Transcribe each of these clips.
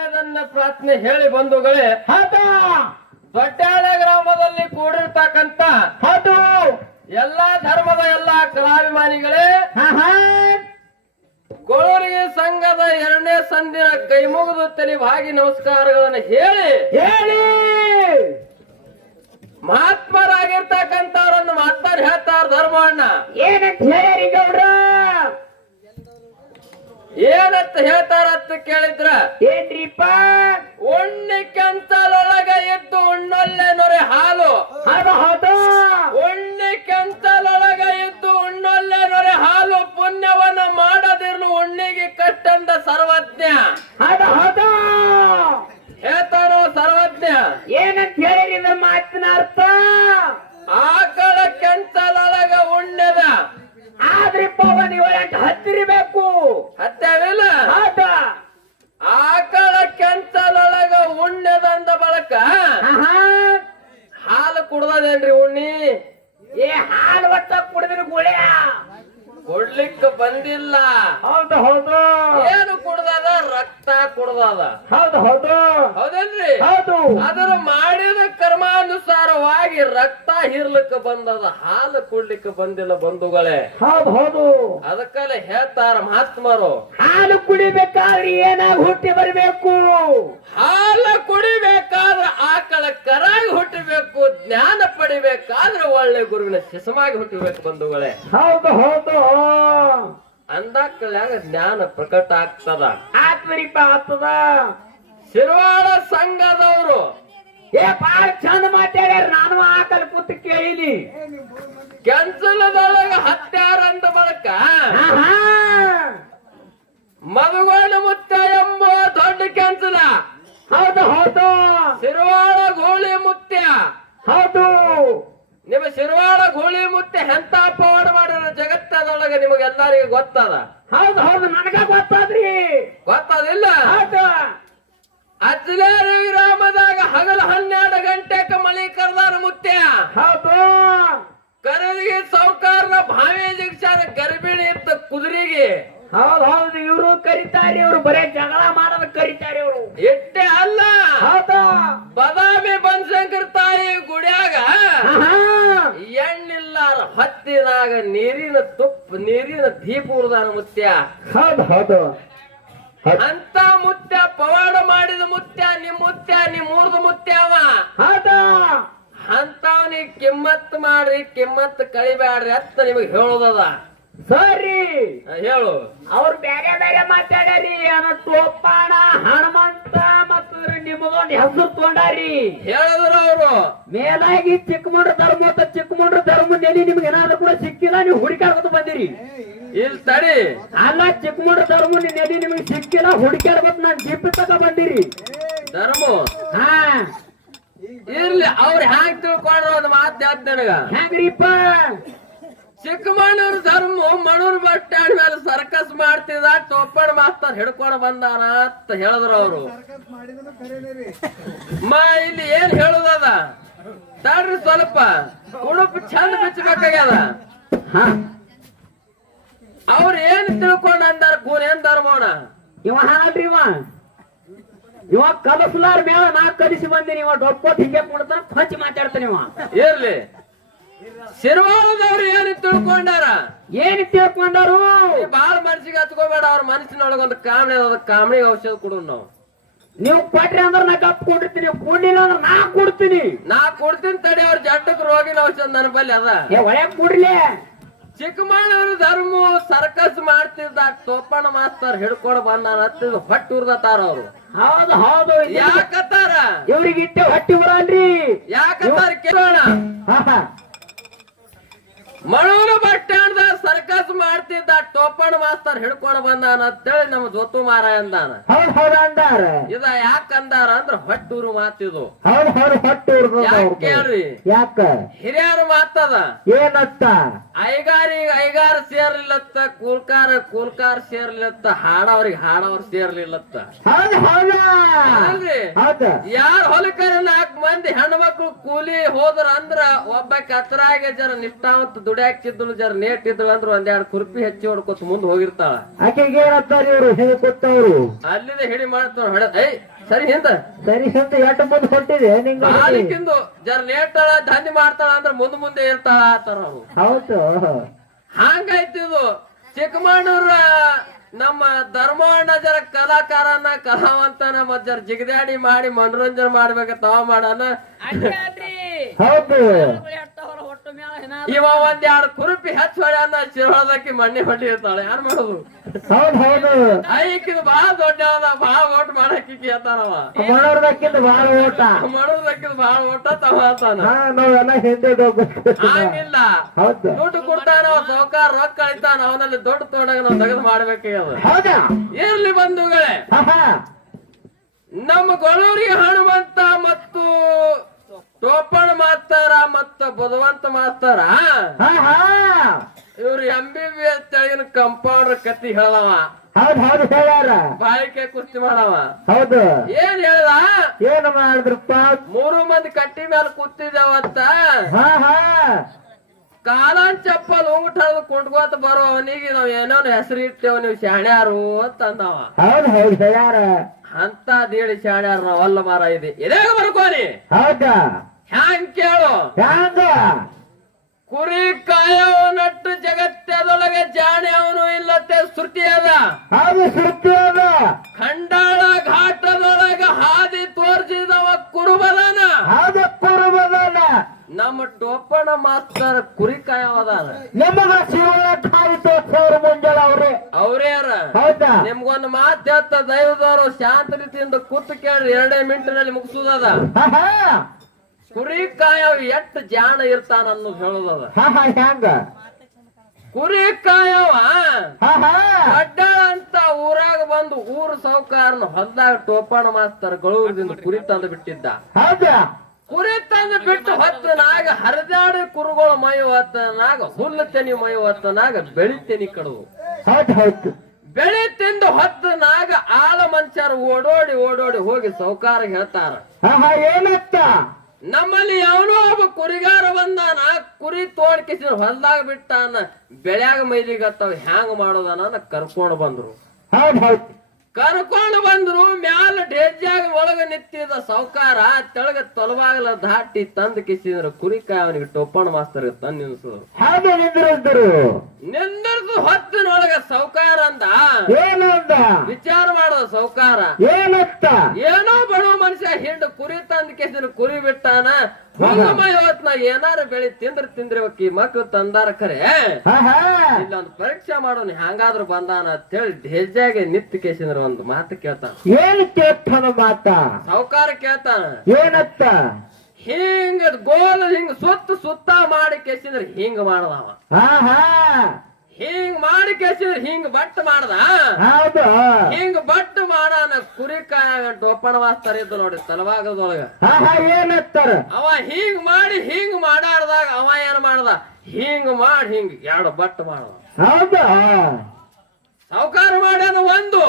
ಇದನ್ನ ಪ್ರಾರ್ಥನೆ ಹೇಳಿ ಬಂಧುಗಳೇ, ದೊಡ್ಡಾಳೆ ಗ್ರಾಮದಲ್ಲಿ ಕೂಡಿರ್ತಕ್ಕಂತ ಎಲ್ಲಾ ಧರ್ಮದ ಎಲ್ಲಾ ಕಲಾಭಿಮಾನಿಗಳೇ, ಗೋಳೂರಿಗೆ ಸಂಘದ 2ನೇ ಸಂದಿನ ಕೈ ಮುಗಿದು ತಲೆಬಾಗಿ ನಮಸ್ಕಾರಗಳನ್ನು ಹೇಳಿ ಮಹಾತ್ಮರಾಗಿರ್ತಕ್ಕಂಥವ್ರನ್ನು ಮಾತಾಡಿ ಹೇಳ್ತಾರ ಧರ್ಮವನ್ನ ಏನಂತ ಹೇಳಿ ಗೌಡ್ರ, ಏನಂತ ಹೇಳ್ತಾರತ್ತ ಕೇಳಿದ್ರ, ಏನ್ರಿಪ್ಪ ಉಣ್ಣಿ ಕೆಂಚಲೊಳಗ ಇದ್ದು ಉಣ್ಣೊಲ್ಲೆ ನೊರೆ ಹಾಲು, ಹೌದು ಉಣ್ಣಿ ಕೆಂಚಲೊಳಗ ಇದ್ದು ಉಣ್ಣೊಲ್ಲೆ ನೊರೆ ಹಾಲು, ಪುಣ್ಯವನ್ನ ಮಾಡದಿರ್ಲು ಉಣ್ಣಿಗೆ ಕಟ್ಟಂದ ಸರ್ವಜ್ಞ ಹೌದು ಹೇಳ್ತಾರೋ ಸರ್ವಜ್ಞ. ಏನಂತ ಹೇಳಿ ಇದ್ರ ಮಾತಿನ ಅರ್ಥ, ಆಕಳ ಕೆಂಚಲೊಳಗ ಉಣ್ಣೆದ ಆದ್ರಿಪ್ಪ ನೀವು ಹತ್ತಿರಬೇಕು ಹತ್ತವಿಲ್ಲ, ಹೌದಾ ಆಕಳ ಕೆಂಚಲೊಳಗ ಉಣ್ಣೆದಂದ ಬಳಕ ಹಾಲು ಕುಡ್ದದೇನ್ರಿ ಉಣ್ಣಿ? ಏ ಹಾಲು ಒಟ್ಟ ಕುಡಿದ್ರೆ ಗುಳಿಯ ಕೊಡ್ಲಿಕ್ಕೆ ಬಂದಿಲ್ಲ. ಹೌದು ಹೌದು ಏನು ಕುಡ್ದದ? ರಕ್ತ ಕುಡ್ದದ. ಹೌದು ಹೌದು ಹೌದಲ್ರಿ? ಹೌದು ಅದರ ಮಾಡಿದ ಕರ್ಮಾನುಸಾರವಾಗಿ ರಕ್ತ ಹೀರ್ಲಿಕ್ಕೆ ಬಂದದ, ಹಾಲು ಕುಡ್ಲಿಕ್ಕೆ ಬಂದಿಲ್ಲ ಬಂಧುಗಳೇ. ಹೌದು ಹೌದು ಅದಕ್ಕಲ್ಲ ಹೇಳ್ತಾರ ಮಹಾತ್ಮರು, ಹಾಲು ಕುಡಿಬೇಕಾದ್ರೆ ಏನಾಗಿ ಹುಟ್ಟಿ ಬರಬೇಕು? ಹಾಲು ಕುಡಿಬೇಕಾದ್ರೆ ಆಕಳ ಕರಾಗಿ ಹುಟ್ಟಬೇಕು, ಜ್ಞಾನ ಪಡಿಬೇಕಾದ್ರೆ ಒಳ್ಳೆ ಗುರುವಿನ ಶಿಶಮಾಗಿ ಹುಟ್ಟಬೇಕು ಬಂಧುಗಳೇ. ಹೌದು ಹೌದು ಅಂದಾಕಲ್ಯಾಗ ಜ್ಞಾನ ಪ್ರಕಟ ಆಗ್ತದ. ಆತ್ಮರಿಪ ಆಗ್ತದ. ಶಿರ್ವಾಳ ಸಂಘದವರು ಏ ಬಾಳ ಚಂದ ಮಾತಾಡ್ಯಾರ, ನಾನು ಆಕಲ್ ಕೂತ್ ಕೇಳಿನಿ. ಕೆಂಚಲದೊಳಗ ಹತ್ಯಾರಂದ ಬಳಕ ಮಧುಗೋಣ ಮುತ್ತ ಎಂಬ ದೊಡ್ಡ ಕೆಂಚಲ, ಹೌದು ಹೌದು ಶಿರ್ವಾಳ ಗೋಳಿ ಮುತ್ಯ. ಹೌದು ನಿಮ್ಮ ಶಿರ್ವಾಳ ಗೋಳಿ ಮುತ್ಯ ಎಂತ ಪವಾಡ ಮಾಡಿರೋ ಜಗತ್ತದೊಳಗೆ ನಿಮಗೆಲ್ಲರಿಗೂ ಗೊತ್ತದ. ಹೌದು ಹೌದು ನನಗ ಗೊತ್ತಾದ್ರಿ. ಗೊತ್ತದಿಲ್ಲ? ಹೌದು ಅಜ್ಲೇರಿ ಗ್ರಾಮದಾಗ ಹಗಲ 12 ಗಂಟೆಕ ಮಳಿ ಕರ್ದಾರ ಮುತ್ಯ. ಹೌದು ಕರದಿಗೆ ಸೌಕಾರನ ಭಾವಿ ಜಕ್ಷಾರ ಗರ್ಭಿಣಿ ಇತ್ತ ಕುದುರೆಗೆ. ಹೌದು ಹೌದು ಇವರು ಕರಿತಾರೆ, ಇವರು ಬರೇ ಜಗಳ ಮಾಡೋದ್ ಕರಿತಾರೆ ಇವರು. ಎಟ್ಟೆ ಅಲ್ಲ, ಹೌದು ಬದಾಮಿ ಬನಶಂಕರ ತಾಯಿ ಗುಡಿಯಾಗ ಎಣ್ಣಿಲ್ಲಾರ ಹತ್ತಿನಾಗ ನೀರಿನ ದೀಪ ಉಳ್ದಾನ ಮುತ್ಯ. ಹೌದು ಹೌದು ಅಂತ ಮುತ್ಯ ಪವಾಡ ಮಾಡಿದ ಮುತ್ಯ, ನಿಮ್ಮೂರ್ದ ಮುತ್ಯ ಅವ. ಹೌದು ಅಂತವನಿಗೆ ಕಿಮ್ಮತ್ ಮಾಡ್ರಿ, ಕಿಮ್ಮತ್ ಕಳಿಬ್ಯಾಡ್ರಿ ಅಂತ ನಿಮಗ್ ಹೇಳೋದದ. ಸರಿ ಹೇಳು. ಅವ್ರು ಬೇರೆ ಬೇರೆ ಮಾತಾಡ್ಯಾರಿ, ಅನ್ನ ಟೋಪಾಣ ಹನುಮಂತ ಮತ್ತು ನಿಮ್ಮದೊಂದು ಹೆಸರು ತಗೊಂಡಾರಿ. ಹೇಳಿದ್ರು ಅವರು ಮೇಲಾಗಿ ಚಿಕ್ಕಮಂಡ್ರ ಧರ್ಮ ಅಂತ ಚಿಕ್ಕಮಂಡ್ರ ಧರ್ಮ ನೆಲಿ ನಿಮ್ಗೆ ಏನಾದ್ರು ಕೂಡ ಸಿಕ್ಕಿಲ್ಲ, ನೀವು ಹುಡುಕಾಡ್ಕೊತ ಬಂದಿರಿ. ಇಲ್ಲಿ ತಡಿ ಅಲ್ಲ, ಚಿಕ್ಕಮಂಡ್ರ ಧರ್ಮ ನೆಲಿ ನಿಮ್ಗೆ ಸಿಕ್ಕಿಲ್ಲ, ಹುಡುಕಾಡ್ಕೊತ ನಾನು ಜಿಪ್ಪಿ ತಕ ಬಂದಿರಿ. ಧರ್ಮ ಹಾ ಇರ್ಲಿ, ಅವ್ರು ಹ್ಯಾಂಗ್ ತಿಳ್ಕೊಂಡ್ರ ಒಂದು ಮಾತು ಹೇಳ್ತ ನನಗ. ಹೆಂಗ್ರಿಪ್ಪ? ಚಿಕ್ಕಮಣ್ಣೂರು ಧರ್ಮ ಮಣೂರ್ ಬಸ್ ಸ್ಟ್ಯಾಂಡ್ ಮೇಲೆ ಸರ್ಕಸ್ ಮಾಡ್ತಿದ, ಟೋಪಣ ಮಾಸ್ತರ್ ಹಿಡ್ಕೊಂಡ್ ಬಂದಾನ ಅಂತ ಹೇಳಿದ್ರು ಅವರು. ಇಲ್ಲಿ ಏನ್ ಹೇಳುದದ ತಡ್ರಿ, ಸ್ವಲ್ಪ ಉಡುಪು ಚಂದ ಬಿಚ್ಚಬೇಕಾಗ್ಯದ. ಅವ್ರ ಏನ್ ತಿಳ್ಕೊಂಡ್ ಅಂದಾರ ಏನ್ ಧರ್ಮೋಣ? ಇವ ಹಾಡ್ರಿ, ಇವ ಕಲಸಲಾರ ಮೇಳ ನಾ ಕಲಿಸಿ ಬಂದಿನಿ. ಇವ ಡೊಕ್ಕೋಟ್ ಹಿಂಗೆ ಕೊಡ್ತಾನ, ಹಚ್ಚಿ ಮಾತಾಡ್ತಾನೆ ಇವ. ಇರ್ಲಿ, ಶಿರ್ವಾಳದವ್ರು ಏನ್ ತಿಳ್ಕೊಂಡಾರ? ಏನ್ ತಿಳ್ಕೊಂಡಾರು? ಬಾಳ ಮನಸ್ಸಿಗೆ ಹಚ್ಕೋಬೇಡ, ಅವ್ರ ಮನಸ್ಸಿನೊಳಗೊಂದು ಕಾಮಣಿ ಅದ, ಕಾಮಣಿಗೆ ಔಷಧ ಕೊಡು ನಾವು. ನೀವು ಕೊಟ್ರಿ ಅಂದ್ರೆ ನಾ ಕಪ್ ಕೊಡಿರ್ತೀನಿ, ಕೊಡ್ಲಿಲ್ಲ ಅಂದ್ರೆ ನಾ ಕೊಡ್ತೀನಿ. ನಾ ಕೊಡ್ತೀನಿ ತಡಿ, ಅವ್ರ ಜಟ್ಟಕ್ ರೋಗಿನ ಔಷಧ ನನ್ನ ಬಲ್ಲಿ ಅದ. ಒಳಗ್ ಕೊಡ್ಲಿ. ಚಿಕ್ಕಮಣ್ಣೂರು ಧರ್ಮ ಸರ್ಕಸ್ ಮಾಡ್ತಿದ್ದ, ಟೋಪಣ ಮಾಸ್ತರ್ ಹಿಡ್ಕೊಂಡು ಬಂದಾನ ಹತ್ತಿದ ಹೊಟ್ಟಿ ಉರ್ದತಾರ ಅವ್ರು. ಹೌದು ಹೌದು ಯಾಕತ್ತಾರ? ಇವ್ರಿಗೆ ಇಟ್ಟೆ ಹೊಟ್ಟಿ ಬರಲ್ರಿ. ಯಾಕತ್ತಾರ ಕೇಳೋಣ. ಮಣೂರು ಬಸ್ ಸ್ಟ್ಯಾಂಡ್ ಸರ್ಕಸ್ ಮಾಡ್ತಿದ್ದ, ಟೋಪಣ ಮಾಸ್ತರ್ ಹಿಡ್ಕೊಂಡು ಬಂದಾನ ಅಂತೇಳಿ ನಮ್ಮ ಜೊತು ಮಾರ ಅಂದಾನ. ಹೌದು ಹೌದು ಅಂದಾರ. ಇದ ಯಾಕ ಅಂದಾರ ಅಂದ್ರ ಹೊಟ್ಟೂರು ಮಾತಿದು. ಹೌದು ಹೌದು ಹೊಟ್ಟಿ ಯಾಕೆ ಕೇಳ್ರಿ? ಯಾಕ? ಹಿರಿಯರು ಮಾತದ ಏನತ್ತ? ಐಗಾರ ಸೇರ್ಲಿಲ್ಲತ್ತ, ಕೂಲ್ಕಾರ ಸೇರ್ಲಿಲ್ಲತ್ತ, ಹಾಡವ್ರಿಗೆ ಸೇರ್ಲಿಲ್ಲತ್ತ. ಹೌದು ಹೌದ ಹೌದ. ಯಾರ ಹೊಲಕರ 4 ಮಂದಿ ಹೆಣ್ಮಕ್ಳು ಕೂಲಿ ಹೋದ್ರ ಅಂದ್ರ ಒಬ್ಬ ಕತ್ರಾಗೆ ಜರ ನಿಷ್ಠಾವಂತ ದುಡ್ಯಾಕ್ತಿದ್ಳು, ಜರ ನೇಟ್ ಇದ್ಳು ಅಂದ್ರ 1-2 ಕುರ್ಪಿ ಹೆಚ್ಚಿ ಹೊಡ್ಕೊತ ಮುಂದ್ ಹೋಗಿರ್ತಾಳ. ಆಕೆಗೆ ಏನಂತಾರ ಇವ್ರು ಹಿಂಗ ಕೂತವ್ರು ಅಲ್ಲಿಂದ ಹಿಡಿ ಮಾಡ್ತಾವ ಹಡ ಏಯ್ ಸರಿ ಹಿಂದ ಸರಿ ಅಂತ ಎಟ್ಟು ಮುಂದೆ ಹೊಟ್ಟಿದೆ ನಿಂಗ ಬಾಲಿಕಿಂದು ಜರ ಲೇಟ್ ದಂಧೆ ಮಾಡ್ತಾಳ ಅಂದ್ರ ಮುಂದೆ ಇರ್ತಾಳ ಆತರ ಅವ್ರು. ಹೌದು ಹಂಗಾಯ್ತು ಇದು ಚಿಕ್ಕಮಣ್ಣೂರ ನಮ್ಮ ಧರ್ಮಣ್ಣ ಜರ ಕಲಾಕಾರನ ಕಲಾವಂತನ ಮತ್ ಜರ ಜಿಗದಾಡಿ ಮಾಡಿ ಮನೋರಂಜನೆ ಮಾಡ್ಬೇಕಂತ ಅವ ಮಾಡಾನ. ಹೌದು ಇವ ಒಂದೆರಡು ಕುರುಪಿ ಹಚ್ಚ ಹೊಡ್ಯಾನ ಚಿರೋದಕ್ಕೆ ಮಣ್ಣೆ ಹೊಡಿ ಇರ್ತಾಳೆ ಯಾರು ಮಾಡೋದು. ಹೌದು ಹೌದು ಐಕಿದ್ ಬಾಳ ದೊಡ್ಡ ಬಾಳ ಓಟ್ ಮಾಡಕ್ಕೆ ಕೇಳ್ತಾನವ. ಮಾಡೋದಕ್ಕಿಂತ ಬಾಳ ಓಟ ಮಾಡೋದಕ್ಕಿದ್ ಬಾಳ ಓಟ ತವ ಅಂತಾನ. ನಾವೆಲ್ಲ ಹಿಂದೆ ಹಂಗಿಲ್ಲ ಹೌದು ದುಡ್ಡು ಕೊಡ್ತಾನ ಸಾವುಕಾರ ರೊಕ್ಕ ಕಳಿತಾನ ಅವನಲ್ಲಿ ದೊಡ್ಡ ತೋಡಾಗ ನಾವ್ ತೆಗೆದು ಮಾಡ್ಬೇಕ. ಹೌದಾ ಇರ್ಲಿ ಬಂಧುಗಳೇ, ನಮ್ಮ ಗೊಳೂರಿಗೆ ಹನುಮಂತ ಮತ್ತು ಟೋಪಣ ಮಾಸ್ತರ ಮತ್ತ ಬುಧವಂತ ಮಾಸ್ತರ ಇವ್ರು MBBS ತೆಳಗಿನ ಕಂಪೌಂಡರ್ ಕತ್ತಿ ಹೇಳವ. ಹೌದ್ ಹೌದು ಹೇಳ್ಯಾರ ಬಾಳಿಕೆ ಕುಸ್ತಿ ಮಾಡವ. ಹೌದು ಏನ್ ಹೇಳ್ದ, ಏನು ಮಾಡಿದ್ರಪ್ಪ 3 ಮಂದಿ ಕಟ್ಟಿ ಮೇಲೆ ಕೂತಿದ್ದೇವಂತ ಕಾಲಾನ್ ಚಪ್ಪಲ್ ಉಂಗುಟ್ ಹಳದು ಕುಂಟ್ಕೋತ ಬರೋ ಅವನಿಗೆ ನಾವ್ ಏನೋ ಹೆಸರು ಇಟ್ಟೇವ್ ನೀವು ಶಾಣ್ಯಾರು ಅಂತ ಅಂದವ. ಹೌದು ಹೌದು ಹೇಳ್ಯಾರ ಅಂತ ದೇಳಿ ಶಾಣ್ಯಾರ ನಾವ್ ಅಲ್ಲ ಮಾರ ಇದೆ ಇದೇಗ ಬರ್ಕೋನಿ. ಹೌದಾ ಹ್ಯಾಂಗ್ ಕೇಳು, ಹ್ಯಾಂಗ ಕುರಿ ಕಾಯವ ನಟ್ಟು ಜಗತ್ತದೊಳಗೆ ಜಾಣೆ ಅವನು ಇಲ್ಲತ್ತೆ ಶ್ರುತಿ ಅದ. ಹೌದು ಶ್ರುತಿ ಅದ. ಖಂಡಾಳ ಘಾಟದೊಳಗ ಹಾದಿ ತೋರ್ಸಿದವ ಕುರುಬದಾನ. ಹೌದು ಕುರುಬದಾನ. ನಮ್ಮ ಟೋಪಣ ಮಾಸ್ತರ್ ಕುರಿ ಕಾಯವದಾನ. ನಿಮಗ ಶಿವನ ಕಾಯಿ ತೋರ್ಸವ್ರು ಮುಂಜಾಳ ಅವ್ರೇರ. ಹೌದಾ ನಿಮ್ಗೊಂದು ಮಾತು ಹೇಳ್ತ ದೈವದವರು ಶಾಂತ ರೀತಿಯಿಂದ ಕೂತು ಕೇಳ್ರಿ 2 ಮಿನಿಟ್ನಲ್ಲಿ ಮುಗಿಸುದದ. ಕುರಿ ಕಾಯವ ಎಷ್ಟ್ ಜಾಣ ಇರ್ತಾನ ಅನ್ನೋದು ಹೇಳುದದ. ಹ್ಯಾಂಗ ಕುರಿ ಕಾಯವ ಅಡ್ಡಾಳ ಅಂತ ಊರಾಗ ಬಂದು ಊರು ಸೌಕಾರನ ಹೊಲ್ದಾಗ ಟೋಪಣ ಮಾಸ್ತರ್ ಗಳೂರದಿಂದ ಕುರಿ ತಂದು ಬಿಟ್ಟಿದ್ದ. ಹೌದಾ ಕುರಿ ತಂದು ಬಿಟ್ಟು ಹೊತ್ತನಾಗ ಹರಿದಾಡಿ ಕುರುಗಳು ಮೈ ಹೊತ್ತನಾಗ ಹುಲ್ಲು ತೆನಿ ಮೈ ಹೊತ್ತನಾಗ ಬೆಳಿ ತೆನಿ ಕಡುವು. ಹೌದು ಹೌದು ಬೆಳಿ ತಿಂದು ಹೊತ್ತನಾಗ ಆಳ ಮಂಚಾರ ಓಡೋಡಿ ಓಡೋಡಿ ಹೋಗಿ ಸೌಕಾರ ಹೇಳ್ತಾರ, ಏನತ್ತ ನಮ್ಮಲ್ಲಿ ಯಾವನೋ ಒಬ್ಬ ಕುರಿಗಾರ ಬಂದಾನ, ಕುರಿ ತೋಡ್ಕಿಸಿದ್ರು ಹೊಲ್ದಾಗ ಬಿಟ್ಟಾನ, ಬೆಳ್ಯಾಗ ಮೈಲಿಗತ್ತವ ಹ್ಯಾಂಗ ಮಾಡೋದನ್ನ ಕರ್ಕೊಂಡು ಬಂದ್ರು. ಹೌದು ಹೌದು ಕರ್ಕೊಂಡು ಬಂದ್ರು. ಮ್ಯಾಲ ಢೇಜ್ಯಾಗ ಒಳಗ ನಿಂತಿದ್ದ ಸೌಕಾರ ತೆಳಗ ತೊಲವಾಗಲ ದಾಟಿ ತಂದು ಕಿಸಿದ್ರು. ಕುರಿಕಾಯ ಅವನಿಗೆ ಟೋಪಣ ಮಾಸ್ತರ್ ತಂದು ನಿಲ್ಸಿದ್ರು. ಹಾಗೆ ನಿಂದ್ರಿದ್ರು. ನಿಂದ್ರದು ಹೊತ್ತಿನೊಳಗ ಸೌಕಾರ ಅಂದ, ಏನಂದ ವಿಚಾರ ಮಾಡದ ಸೌಕಾರ, ಏನತ್ತ ಏನೋ ಬಡವ ಮನುಷ್ಯ ಹಿಂಡು ಕುರಿ ತಂದು ಕಿಸಿದ್ರು, ಕುರಿ ಬಿಟ್ಟಾನ, ಹೊತ್ನಾಗ ಏನಾರ ಬೆಳಿ ತಿಂದ್ರಿ ಮಕ್ಳು ತಂದಾರ ಖರೆ ಇಲ್ಲೊಂದು ಪರೀಕ್ಷೆ ಮಾಡೋನು ಹ್ಯಾಂಗಾದ್ರು ಬಂದಾನ ಅಂತ ಹೇಳಿ ಢೇಜ್ಯಾಗೆ ನಿತ್ ಕೇಸಿದ್ರ ಒಂದು ಮಾತು ಕೇಳ್ತಾನ. ಏನ್ ಕೇಳ್ತಾನ ಮಾತ ಸೌಕಾರ ಕೇಳ್ತಾನ, ಏನತ್ತ ಹಿಂಗ ಗೋಲ್ ಹಿಂಗ ಸುತ್ತ ಮಾಡಿ ಕೇಸಿದ್ರ ಹಿಂಗ ಮಾಡದವ, ಹಿಂಗ್ ಮಾಡಿ ಕೇಸಿದ್ರ ಹಿಂಗ ಬಟ್ ಮಾಡ್ದ. ಹೌದು ಹಿಂಗ ಬಟ್ ಮಾಡಾನ ಕುರಿಕಾಯ ಟೋಪಣ ಮಾಸ್ತರ್ ಇದ್ದು ನೋಡಿ ತಲವಾಗದೊಳಗ. ಏನತ್ತಾರ ಅವ ಹಿಂಗ್ ಮಾಡಿ ಹಿಂಗ್ ಮಾಡಾಡ್ದಾಗ ಅವ ಏನ್ ಮಾಡ್ದ, ಹಿಂಗ್ ಮಾಡಿ ಹಿಂಗ್ 2 ಬಟ್ ಮಾಡದ. ಹೌದಾ ಸಾವುಕಾರ ಮಾಡ್ಯಾನ 1,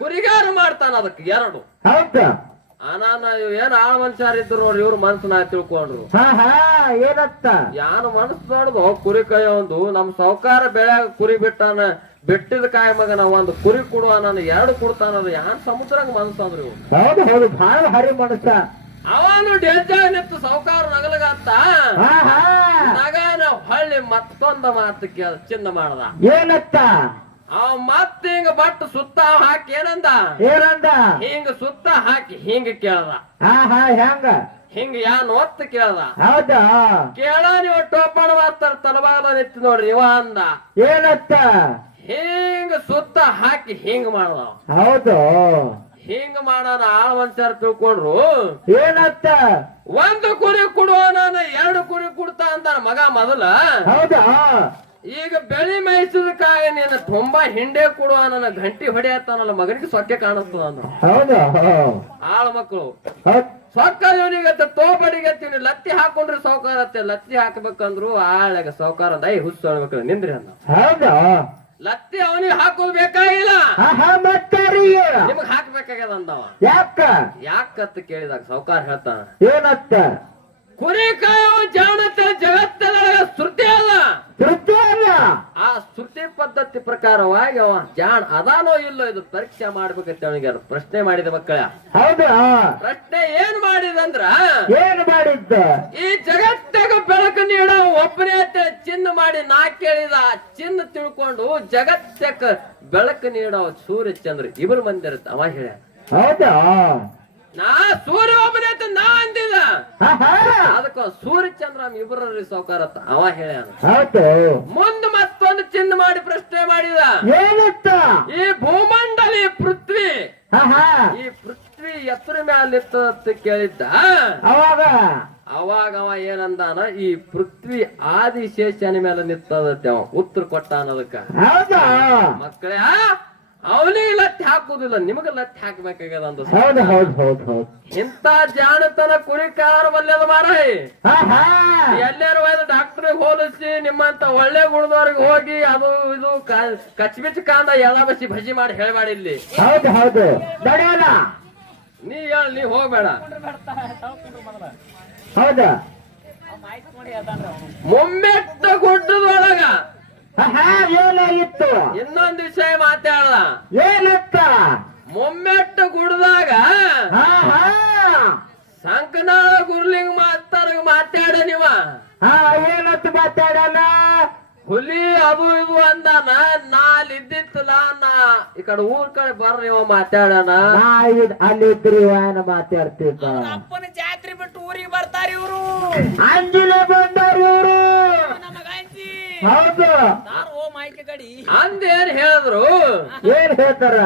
ಕುರಿಗಾರ ಮಾಡ್ತಾನ ಅದಕ್ಕೆ 2. ಹೌದಾ ಅನಾನ ಏನ್ ಆಳ ಮನುಷ್ಯರ ಇದ್ರು ನೋಡ್ರಿ, ಇವ್ರ ಮನ್ಸನ ತಿಳ್ಕೊಂಡ್ರು. ಏನತ್ತ ಯಾನು ಮನಸ್ಸು ನೋಡುದು ಕುರಿ ಕಾಯ ಒಂದು ನಮ್ ಸಾವುಕಾರ ಬೆಳ್ಯಾಗ ಕುರಿ ಬಿಟ್ಟಾನ, ಬೆಟ್ಟಿದ ಕಾಯ ಮಗನ 1 ಕುರಿ ಕೊಡುವ ನಾನು 2 ಕೊಡ್ತಾನದ ಯಾನ್ ಸಮುದ್ರಾಗ ಮನಸ್ಸಂದ್ರು ಇವ್ರು. ಹೌದು ಹೌದು ಭಾಳ ಹರಿ ಮನಸ್ಸ. ಅವನು ಡೆಜ್ಜಾಗ ನಿಂತು ಸಾವುಕಾರ ನಗಲಗತ್ತ ನಗಾನ ಹೊಳ್ಳಿ ಮತ್ತೊಂದ ಮಾತು ಕೇಳ ಚಿನ್ನ ಮಾಡ್ದ. ಏನತ್ತ ಅವ ಮತ್ತ ಹಿಂಗ ಬಟ್ ಸುತ್ತ ಹಾಕಿ ಏನಂದ, ಹಿಂಗ ಸುತ್ತ ಹಾಕಿ ಹಿಂಗ ಕೇಳ್ದ. ಹೆಂಗ ಹಿಂಗ ಯಾನ್ ಒತ್ತು ಕೇಳ್ದ. ಹೌದಾ ಕೇಳ ನೀವು ಟೋಪಣ ಮಾಸ್ತರ ತಲಬಾಗಲ ನಿಂತು ನೋಡ್ರಿ ಇವ ಅಂದ, ಏನತ್ತ ಹಿಂಗ ಸುತ್ತ ಹಾಕಿ ಹಿಂಗ ಮಾಡ್ದ. ಹೌದು ಹಿಂಗ ಮಾಡೋಣ ಆಳ ಮನುಷ್ಯರ ತಿಳ್ಕೊಂಡ್ರು. ಏನತ್ತ 1 ಕುರಿ ಕೊಡುವ ನಾನು 2 ಕುರಿ ಕೊಡ್ತಾ ಅಂತಾನ ಮಗ ಮೊದಲ. ಹೌದಾ ಈಗ ಬೆಳಿ ಮೇಯಿಸಿದ ಕಾಯ ನೀನು ತುಂಬಾ ಹಿಂಡೆ ಕೊಡುವ ನನ್ನ ಗಂಟಿ ಹೊಡೆಯತ್ತಾನಲ್ಲ ಮಗನಿಗೆ ಸೊಕ್ಕೆ ಕಾಣಿಸ್ತದ ಅಂದ. ಹೌದಾ ಆಳ ಮಕ್ಕಳು ಸೊಕ್ಕ ಇವನಿಗತ್ತೆ ತೋಬಡಿಗತ್ತೀವಿ ಲತ್ತಿ ಹಾಕೊಂಡ್ರಿ ಸೌಕಾರತ್ತೆ, ಲತ್ತಿ ಹಾಕ್ಬೇಕಂದ್ರು ಆಳಗ ಸೌಕಾರ ಅಂದ, ಹುಸ್ಸು ಅನ್ಬೇಕು ನಿಂದ್ರಿ ಅಂದ. ಹೌದಾ ಲತ್ತಿ ಅವನಿಗೆ ಹಾಕೋದ್ ಬೇಕಾಗಿಲ್ಲ, ನಿಮಗ್ ಹಾಕ್ಬೇಕಾಗ್ಯದ ಅಂದವ. ಯಾಕತ್ ಕೇಳಿದಾಗ ಸೌಕಾರ ಹೇಳ್ತಾನ, ಏನತ್ತ ಕುರಿ ಕಾಯುವ ಜಾಣತೆ ಜಗತ್ತದೊಳಗ ಶ್ರುತಿ ಅಲ್ಲ. ತೃಪ್ತಿ ಅಲ್ಲ. ಆ ಶ್ರುತಿ ಪದ್ಧತಿ ಪ್ರಕಾರವಾಗಿ ಅವ ಜಾಣ ಅದಾನೋ ಇಲ್ಲೋ ಇದು ಪರೀಕ್ಷೆ ಮಾಡ್ಬೇಕಂತ ಅವನಿಗೆ ಪ್ರಶ್ನೆ ಮಾಡಿದ ಮಕ್ಕಳ. ಹೌದಾ? ಪ್ರಶ್ನೆ ಏನ್ ಮಾಡಿದಂದ್ರ, ಏನ್ ಮಾಡಿದ್ದ? ಈ ಜಗತ್ತಾಗ ಬೆಳಕು ನೀಡೋ ಒಬ್ಬನೇ ಚಿನ್ನ ಮಾಡಿ ನಾ ಕೇಳಿದ ಆ ಚಿನ್ನ ತಿಳ್ಕೊಂಡು ಜಗತ್ತಕ್ಕ ಬೆಳಕು ನೀಡೋ ಸೂರ್ಯ ಚಂದ್ರ ಇಬ್ರು ಮಂದಿ ಇರುತ್ತೆ. ಅವ ಹೇಳ ಹೌದಾ? ನಾ ಸೂರ್ಯ ಒಬ್ಬನೇ ಅಂತ ನಾ ಅಂದಿದ. ಆಹಾ. ಅದಕ್ಕ ಸೂರ್ಯ ಚಂದ್ರ ಇಬ್ಬರ ಸೌಕಾರತ್ತ ಅವ ಹೇಳ್ಯಾನ. ಹೌದು. ಮುಂದೆ ಮತ್ತೊಂದು ಚಿನ್ನ ಮಾಡಿ ಪ್ರಶ್ನೆ ಮಾಡಿದ. ಏನಿತ್ತ? ಈ ಭೂಮಂಡಲಿ ಪೃಥ್ವಿ, ಆಹಾ. ಈ ಪೃಥ್ವಿ ಎತ್ತರ ಮ್ಯಾಲಿತ್ತ ಅಂತ ಕೇಳಿದ್ದ. ಅವಾಗ ಅವ ಏನಂದಾನ, ಈ ಪೃಥ್ವಿ ಆದಿಶೇಷನ ಮೇಲೆ ನಿತ್ತದತ್ತೆ. ಅವ ಉತ್ತರ ಕೊಟ್ಟ ಅನ್ನೋದಕ್ಕ. ಹೌದಾ? ಮಕ್ಕಳೇ ಅವನಿಗೆ ಲತ್ತಿ ಹಾಕುದಿಲ್ಲ, ನಿಮಗ ಲತ್ತಿ ಹಾಕ್ಬೇಕಾಗ್ಯದ ಅಂತ. ಹೌದು ಹೌದು ಹೌದು ಹೌದು. ಇಂತ ಜಾಣತನ ಕುರಿಕಾರ ಬಲ್ಯದ ಮಾರಾಯಿ. ಆಹಾ. ಎಲ್ಲಾರು ಒಯ್ದು ಡಾಕ್ಟರ್ ಹೋಲಿಸಿ ನಿಮ್ಮಂತ ಒಳ್ಳೆ ಗುಣದವ್ರಿಗೆ ಹೋಗಿ ಅದು ಇದು ಕಚ್ಬಿಚ್ಚ ಕಾಂದ ಎಲ್ಲ ಬಸಿ ಭಜಿ ಮಾಡಿ ಹೇಳ್ಬೇಡ ಇಲ್ಲಿ. ಹೌದು ಹೌದು. ನಡೆಯೋಣ. ನೀ ಹೇಳ, ನೀ ಹೋಗ್ಬೇಡ. ಹೌದಾ? ಮೊಮ್ಮೆಟ್ಟ ಗುಡ್ಡದೊಳಗ ಆಹಾ. ಏನಾಗಿತ್ತು? ಇನ್ನೊಂದು ವಿಷಯ ಮಾತಾಡದ. ಏನತ್ತ? ಮೊಮ್ಮೆಟ್ಟ ಗುಡ್ಡದಾಗ ಆಹಾ. ಸಂಕನಾಳ ಗುರ್ಲಿಂಗ್ ಮಾತಾಡ ನೀವ. ಹಾ. ಏನತ್ತು ಮಾತಾಡೋಣ? ಹುಲಿ ಅದು ಇದು ಅಂದಾನ. ನಾ ಅಲ್ಲಿದ್ದಿತ್ತಲ್ಲ, ನಾ ಈ ಕಡೆ ಊರ್ ಕಡೆ ಬರ್ರಿ ಇವ ಮಾತಾಡೋಣ. ಅಲ್ಲಿದ್ರಿ ಏನ ಮಾತಾಡ್ತಿದ್ದ? ಅಪ್ಪನ ಜಾತ್ರೆ ಬಿಟ್ಟು ಊರಿಗೆ ಬರ್ತಾರ ಇವ್ರು. ಅಂಜಿಲೆ ಬಂದಾರ ಇವ್ರು. ನಮಗ ಅಂಜಿ. ಹೌದು. ನಾನು ಓ ಮಾಹಿತಿ ಕಡಿ ಅಂದೇನ್ ಹೇಳಿದ್ರು, ಏನ್ ಹೇಳ್ತಾರ?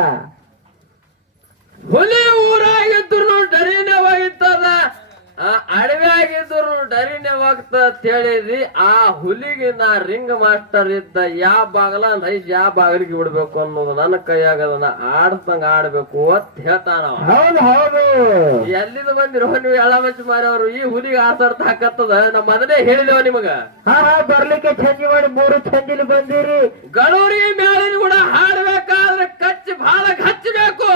ಹುಲಿ ಊರಾಗಿದ್ರು ಡರಿನೇ ಹೋಗಿತ್ತದ, ಅಡವಿ ಆಗಿದ್ರು ಡರಿನೇ ಹೋಗ್ತದ ಅಂತ ಹೇಳಿದ್ರಿ. ಆ ಹುಲಿಗೆ ನಾ ರಿಂಗ್ ಮಾಸ್ಟರ್ ಇದ್ದ. ಯಾವ ಬಾಗಲ ನೈಸ್ ಯಾವ ಬಾಗಿಲಿಗೆ ಬಿಡ್ಬೇಕು ಅನ್ನೋದು ನನ್ನ ಕೈಯಾಗದ. ಆಡ್ದಂಗ ಆಡ್ಬೇಕು ಅಂತ ಹೇಳ್ತಾನ. ಹೌದು ಹೌದು. ಎಲ್ಲಿಂದ ಬಂದಿರೋ ನೀವು ಎಳ ಮಚ್ಚ ಮಾರವ್ರು? ಈ ಹುಲಿಗೆ ಆಸರ್ತ ಹಾಕತ್ತದ. ನಾ ಮೊದಲೇ ಹೇಳಿದೇವ ನಿಮಗ. ಹಾ ಹಾ. ಬರ್ಲಿಕ್ಕೆ ಚಂಜಿ ಮಾಡಿ 3 ಚಂಜಿಲಿ ಬಂದಿರಿ. ಗಡೂರಿಗೆ ಮೇಲಿನ ಕೂಡ ಹಾಡ್ಬೇಕಾದ್ರೆ ಕಚ್ಚಿ ಬಹಳ ಹಚ್ಚಬೇಕು.